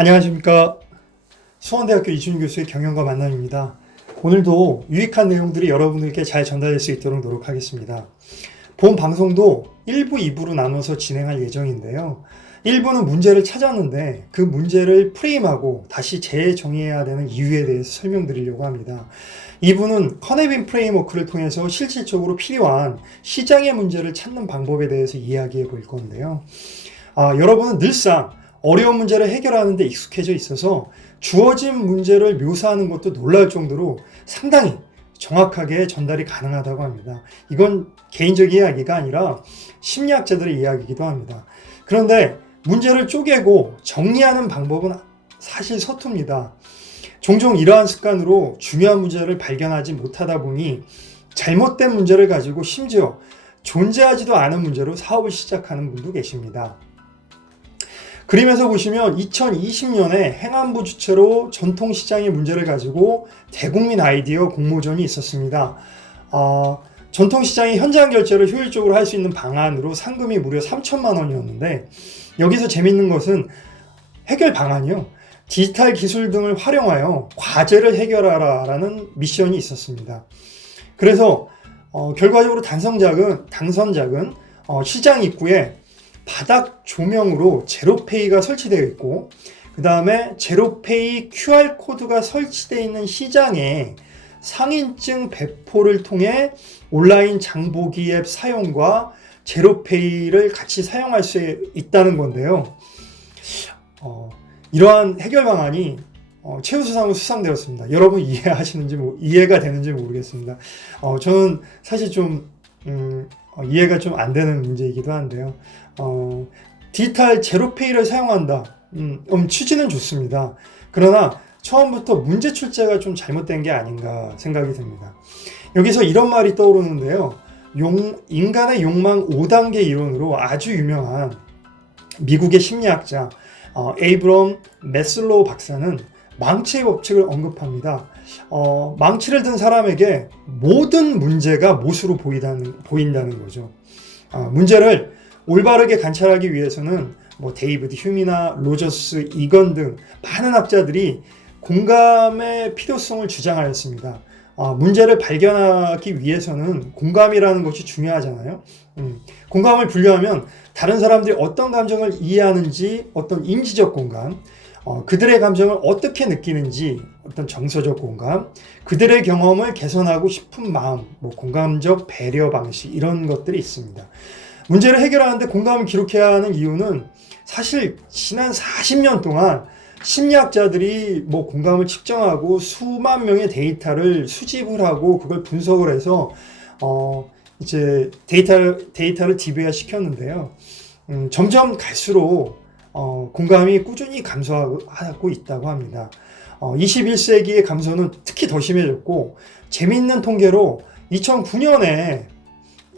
안녕하십니까. 수원대학교 이준희 교수의 경영과 만남입니다. 오늘도 유익한 내용들이 여러분들께 잘 전달될 수 있도록 노력하겠습니다. 본 방송도 1부, 2부로 나눠서 진행할 예정인데요. 1부는 문제를 찾았는데 그 문제를 프레임하고 다시 재정의해야 되는 이유에 대해서 설명드리려고 합니다. 2부는 커네빈 프레임워크를 통해서 실질적으로 필요한 시장의 문제를 찾는 방법에 대해서 이야기해 볼 건데요. 여러분은 늘상 어려운 문제를 해결하는 데 익숙해져 있어서 주어진 문제를 묘사하는 것도 놀라울 정도로 상당히 정확하게 전달이 가능하다고 합니다. 이건 개인적 이야기가 아니라 심리학자들의 이야기이기도 합니다. 그런데 문제를 쪼개고 정리하는 방법은 사실 서툽니다. 종종 이러한 습관으로 중요한 문제를 발견하지 못하다 보니 잘못된 문제를 가지고 심지어 존재하지도 않은 문제로 사업을 시작하는 분도 계십니다. 그림에서 보시면 2020년에 행안부 주최로 전통시장의 문제를 가지고 대국민 아이디어 공모전이 있었습니다. 전통시장의 현장 결제를 효율적으로 할 수 있는 방안으로 상금이 무려 3천만 원이었는데 여기서 재밌는 것은 해결 방안이요. 디지털 기술 등을 활용하여 과제를 해결하라라는 미션이 있었습니다. 그래서 결과적으로 당선작은 시장 입구에 바닥 조명으로 제로페이가 설치되어 있고 그 다음에 제로페이 QR코드가 설치되어 있는 시장에 상인증 배포를 통해 온라인 장보기 앱 사용과 제로페이를 같이 사용할 수 있다는 건데요. 이러한 해결 방안이 최우수상을 수상되었습니다. 여러분 이해가 되는지 모르겠습니다. 저는 사실 좀 이해가 좀 안 되는 문제이기도 한데요. 디지털 제로페이를 사용한다. 취지는 좋습니다. 그러나 처음부터 문제 출제가 좀 잘못된 게 아닌가 생각이 듭니다. 여기서 이런 말이 떠오르는데요. 인간의 욕망 5단계 이론으로 아주 유명한 미국의 심리학자 에이브럼 매슬로우 박사는 망치의 법칙을 언급합니다. 망치를 든 사람에게 모든 문제가 못으로 보인다는 거죠. 문제를 올바르게 관찰하기 위해서는 데이비드 휴미나 로저스, 이건 등 많은 학자들이 공감의 필요성을 주장하였습니다. 문제를 발견하기 위해서는 공감이라는 것이 중요하잖아요. 공감을 분류하면 다른 사람들이 어떤 감정을 이해하는지 어떤 인지적 공감, 그들의 감정을 어떻게 느끼는지 어떤 정서적 공감, 그들의 경험을 개선하고 싶은 마음, 공감적 배려 방식 이런 것들이 있습니다. 문제를 해결하는데 공감을 기록해야 하는 이유는 사실 지난 40년 동안 심리학자들이 공감을 측정하고 수만 명의 데이터를 수집을 하고 그걸 분석을 해서 이제 데이터를 DB화 시켰는데요. 점점 갈수록 공감이 꾸준히 감소하고 있다고 합니다. 21세기의 감소는 특히 더 심해졌고 재미있는 통계로 2009년에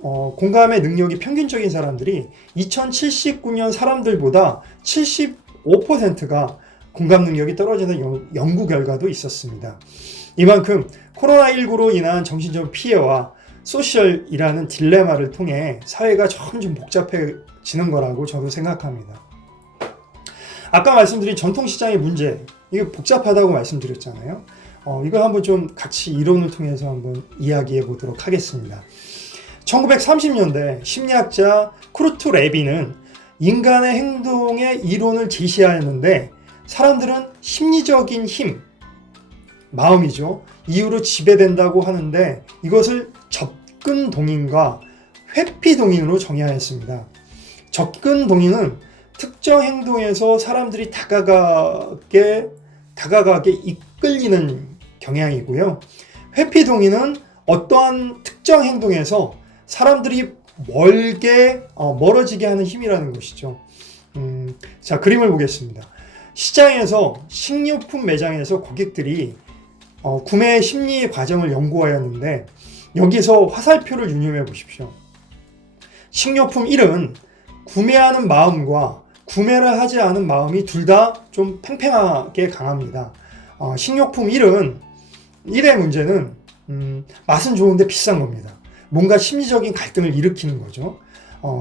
공감의 능력이 평균적인 사람들이 2079년 사람들보다 75%가 공감 능력이 떨어지는 연구 결과도 있었습니다. 이만큼 코로나19로 인한 정신적 피해와 소셜이라는 딜레마를 통해 사회가 점점 복잡해지는 거라고 저도 생각합니다. 아까 말씀드린 전통시장의 문제, 이게 복잡하다고 말씀드렸잖아요. 이걸 한번 좀 같이 이론을 통해서 한번 이야기해 보도록 하겠습니다. 1930년대 심리학자 쿠르트 레비는 인간의 행동의 이론을 제시하였는데 사람들은 심리적인 힘, 마음이죠. 이유로 지배된다고 하는데 이것을 접근 동인과 회피 동인으로 정의하였습니다. 접근 동인은 특정 행동에서 사람들이 다가가게 이끌리는 경향이고요. 회피 동인은 어떠한 특정 행동에서 사람들이 멀어지게 하는 힘이라는 것이죠. 자, 그림을 보겠습니다. 시장에서 식료품 매장에서 고객들이 구매 심리 과정을 연구하였는데 여기서 화살표를 유념해 보십시오. 식료품 1은 구매하는 마음과 구매를 하지 않은 마음이 둘 다 좀 팽팽하게 강합니다. 식료품 1의 문제는 맛은 좋은데 비싼 겁니다. 뭔가 심리적인 갈등을 일으키는 거죠.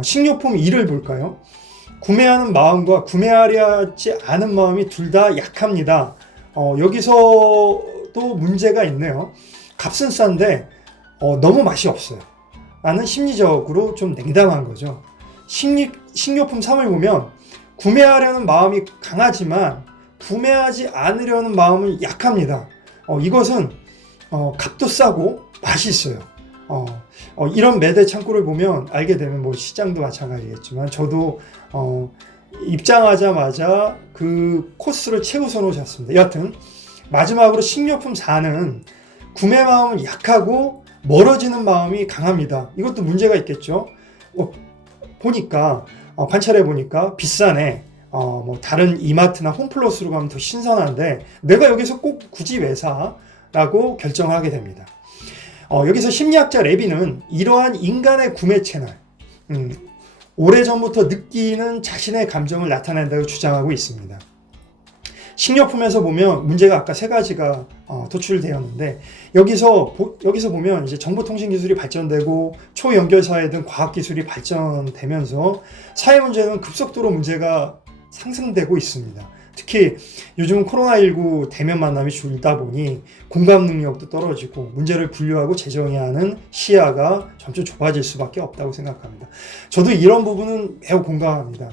식료품 2를 볼까요? 구매하는 마음과 구매하려지 않은 마음이 둘 다 약합니다. 여기서도 문제가 있네요. 값은 싼데 너무 맛이 없어요. 나는 심리적으로 좀 냉담한 거죠. 식료품 3을 보면 구매하려는 마음이 강하지만 구매하지 않으려는 마음은 약합니다. 이것은 값도 싸고 맛있어요. 이런 매대 창고를 보면 알게 되면 뭐 시장도 마찬가지겠지만 저도 입장하자마자 그 코스를 채우서 놓으셨습니다. 여하튼 마지막으로 식료품 4는 구매 마음은 약하고 멀어지는 마음이 강합니다. 이것도 문제가 있겠죠. 보니까 관찰해 보니까 비싸네. 뭐 다른 이마트나 홈플러스로 가면 더 신선한데 내가 여기서 꼭 굳이 왜 사? 라고 결정하게 됩니다. 여기서 심리학자 레비는 이러한 인간의 구매 채널, 오래전부터 느끼는 자신의 감정을 나타낸다고 주장하고 있습니다. 식료품에서 보면 문제가 아까 세 가지가 도출되었는데 여기서 보면 이제 정보통신 기술이 발전되고 초연결사회 등 과학 기술이 발전되면서 사회 문제는 급속도로 문제가 상승되고 있습니다. 특히 요즘은 코로나19 대면 만남이 줄다 보니 공감 능력도 떨어지고 문제를 분류하고 재정해야 하는 시야가 점점 좁아질 수밖에 없다고 생각합니다. 저도 이런 부분은 매우 공감합니다.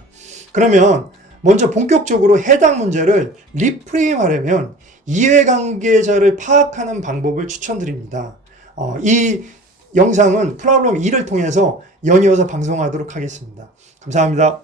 그러면 먼저 본격적으로 해당 문제를 리프레임하려면 이해관계자를 파악하는 방법을 추천드립니다. 이 영상은 프로블럼 2를 통해서 연이어서 방송하도록 하겠습니다. 감사합니다.